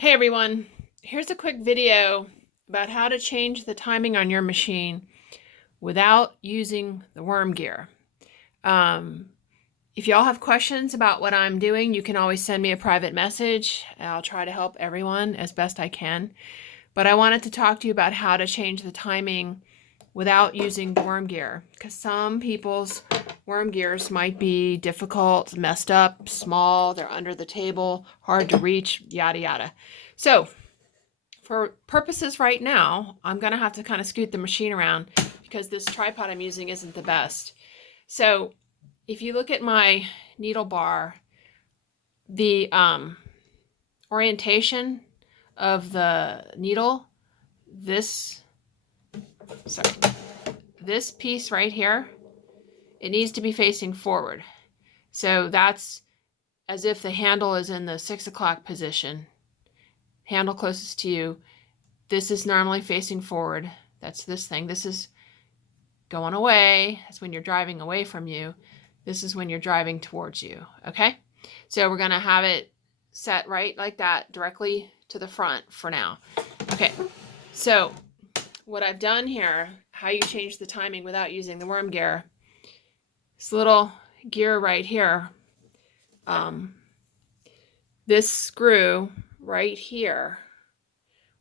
Hey everyone, here's a quick video about how to change the timing on your machine without using the worm gear. If y'all have questions about what I'm doing, you can always send me a private message. I'll try to help everyone as best I can. But I wanted to talk to you about how to change the timing without using the worm gear, because some people's worm gears might be difficult, messed up, small, they're under the table, hard to reach, yada yada. So for purposes right now, I'm going to have to kind of scoot the machine around because this tripod I'm using isn't the best. So if you look at my needle bar, the orientation of the needle, this piece right here, it needs to be facing forward. So that's as if the handle is in the 6 o'clock position. Handle closest to you. This is normally facing forward. That's this thing. This is going away. That's when you're driving away from you. This is when you're driving towards you. Okay? So we're going to have it set right like that, directly to the front for now. Okay. So what I've done here, how you change the timing without using the worm gear, this little gear right here, this screw right here,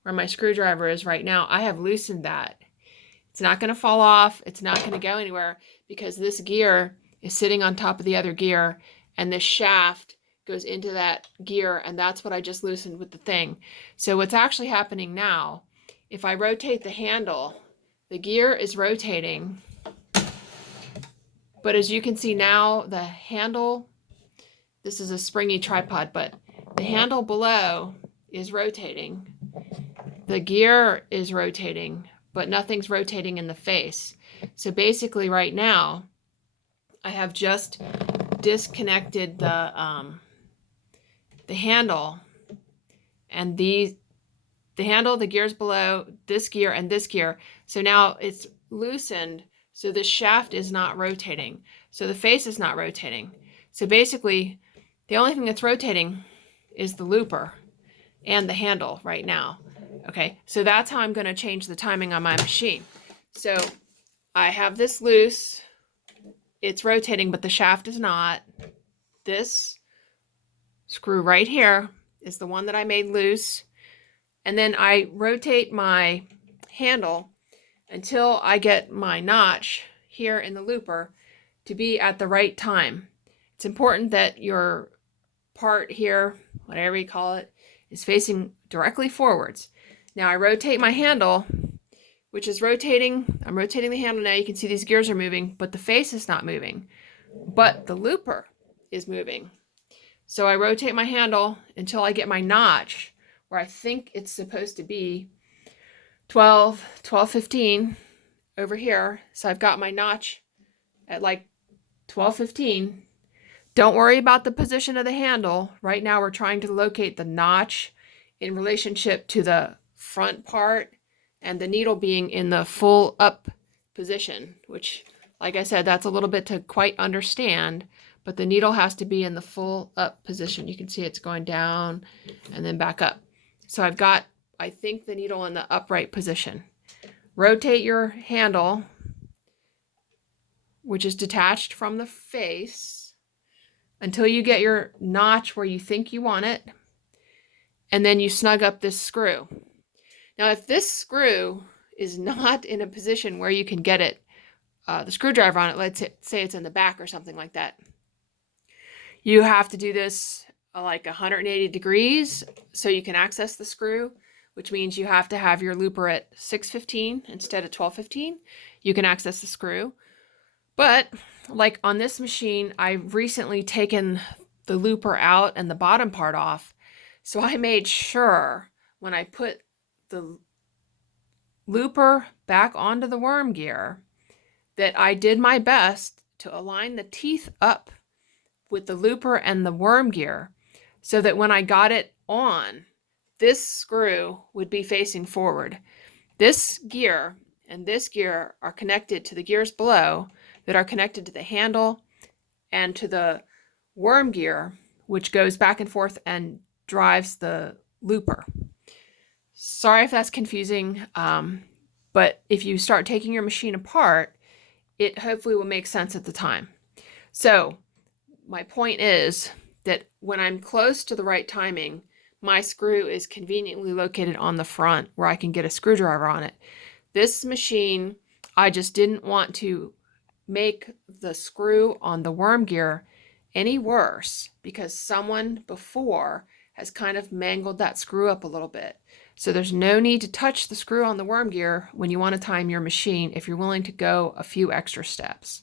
where my screwdriver is right now, I have loosened that. It's not going to fall off. It's not going to go anywhere because this gear is sitting on top of the other gear, and this shaft goes into that gear, and that's what I just loosened with the thing. So what's actually happening now, if I rotate the handle, the gear is rotating, but as you can see now, the handle, this is a springy tripod, but the handle below is rotating. The gear is rotating, but nothing's rotating in the face. So basically right now, I have just disconnected the handle, and the handle, the gears below, this gear and this gear. So now it's loosened, so the shaft is not rotating. So the face is not rotating. So basically, the only thing that's rotating is the looper and the handle right now. Okay, so that's how I'm going to change the timing on my machine. So I have this loose. It's rotating, but the shaft is not. This screw right here is the one that I made loose. And then I rotate my handle until I get my notch here in the looper to be at the right time. It's important that your part here, whatever you call it, is facing directly forwards. Now I rotate my handle, which is rotating. I'm rotating the handle now. You can see these gears are moving, but the face is not moving. But the looper is moving. So I rotate my handle until I get my notch where I think it's supposed to be 12:15 over here. So I've got my notch at like 12:15. Don't worry about the position of the handle. Right now we're trying to locate the notch in relationship to the front part and the needle being in the full up position, which, like I said, that's a little bit to quite understand, but the needle has to be in the full up position. You can see it's going down and then back up. So I've got, I think, the needle in the upright position. Rotate your handle, which is detached from the face, until you get your notch where you think you want it, and then you snug up this screw. Now, if this screw is not in a position where you can get it, the screwdriver on it, let's say it's in the back or something like that, you have to do this like 180 degrees so you can access the screw, which means you have to have your looper at 6:15 instead of 12:15. You can access the screw. But like on this machine, I've recently taken the looper out and the bottom part off. So I made sure when I put the looper back onto the worm gear that I did my best to align the teeth up with the looper and the worm gear so that when I got it on, this screw would be facing forward. This gear and this gear are connected to the gears below that are connected to the handle and to the worm gear, which goes back and forth and drives the looper. Sorry if that's confusing, but if you start taking your machine apart, it hopefully will make sense at the time. So my point is that when I'm close to the right timing, my screw is conveniently located on the front where I can get a screwdriver on it. This machine, I just didn't want to make the screw on the worm gear any worse because someone before has kind of mangled that screw up a little bit. So there's no need to touch the screw on the worm gear when you want to time your machine if you're willing to go a few extra steps.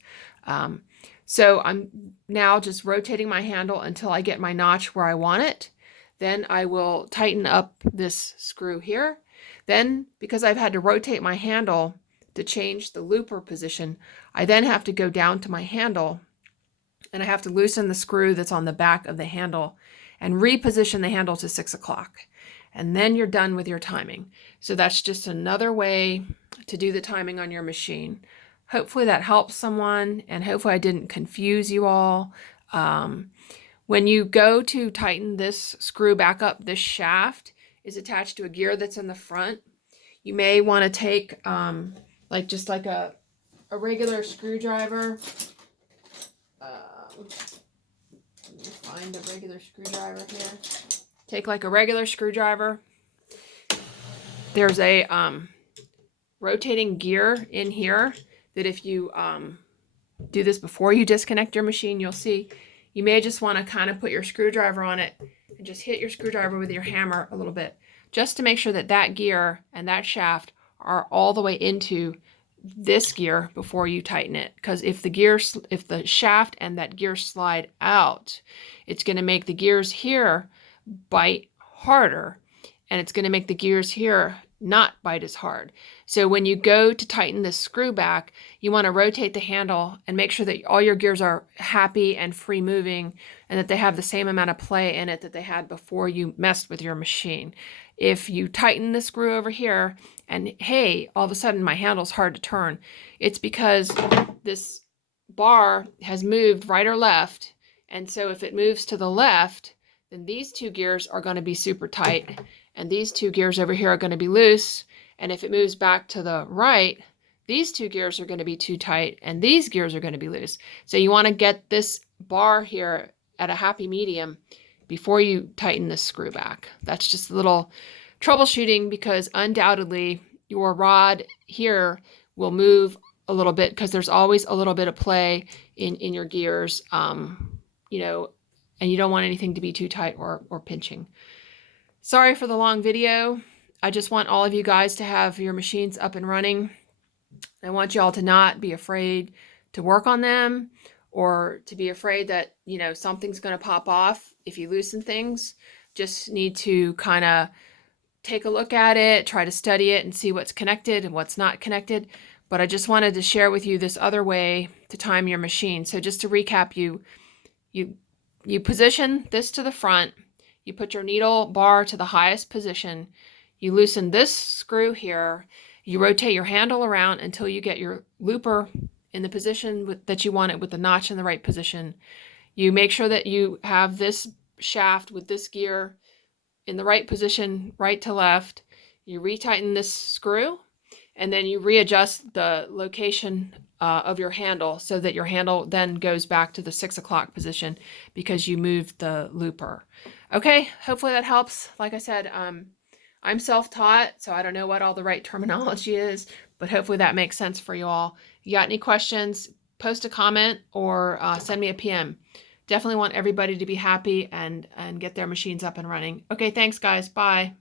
So I'm now just rotating my handle until I get my notch where I want it. Then I will tighten up this screw here. Then, because I've had to rotate my handle to change the looper position, I then have to go down to my handle and I have to loosen the screw that's on the back of the handle and reposition the handle to 6 o'clock. And then you're done with your timing. So that's just another way to do the timing on your machine. Hopefully that helps someone, and hopefully I didn't confuse you all. When you go to tighten this screw back up, this shaft is attached to a gear that's in the front. You may want to take just like a regular screwdriver. Let me find a regular screwdriver here. Take like a regular screwdriver. There's a rotating gear in here that if you do this before you disconnect your machine, you'll see you may just want to kind of put your screwdriver on it and just hit your screwdriver with your hammer a little bit, just to make sure that that gear and that shaft are all the way into this gear before you tighten it. Because if the shaft and that gear slide out, it's going to make the gears here bite harder, and it's going to make the gears here not bite as hard. So when you go to tighten this screw back, you want to rotate the handle and make sure that all your gears are happy and free moving and that they have the same amount of play in it that they had before you messed with your machine. If you tighten the screw over here and hey, all of a sudden my handle's hard to turn, it's because this bar has moved right or left. And so if it moves to the left, then these two gears are going to be super tight and these two gears over here are going to be loose. And if it moves back to the right, these two gears are going to be too tight and these gears are going to be loose. So you want to get this bar here at a happy medium before you tighten this screw back. That's just a little troubleshooting because undoubtedly your rod here will move a little bit because there's always a little bit of play in your gears, you know, and you don't want anything to be too tight or pinching. Sorry for the long video. I just want all of you guys to have your machines up and running. I want you all to not be afraid to work on them or to be afraid that, you know, something's going to pop off if you loosen things. Just need to kind of take a look at it, try to study it and see what's connected and what's not connected. But I just wanted to share with you this other way to time your machine. So just to recap, you position this to the front, you put your needle bar to the highest position, you loosen this screw here, you rotate your handle around until you get your looper in the position that you want it with the notch in the right position. You make sure that you have this shaft with this gear in the right position, right to left. You retighten this screw and then you readjust the location of your handle so that your handle then goes back to the 6 o'clock position because you moved the looper. Okay, hopefully that helps. Like I said, I'm self-taught, so I don't know what all the right terminology is, but hopefully that makes sense for you all. If you got any questions, post a comment or send me a PM. Definitely want everybody to be happy and get their machines up and running. Okay, thanks guys. Bye.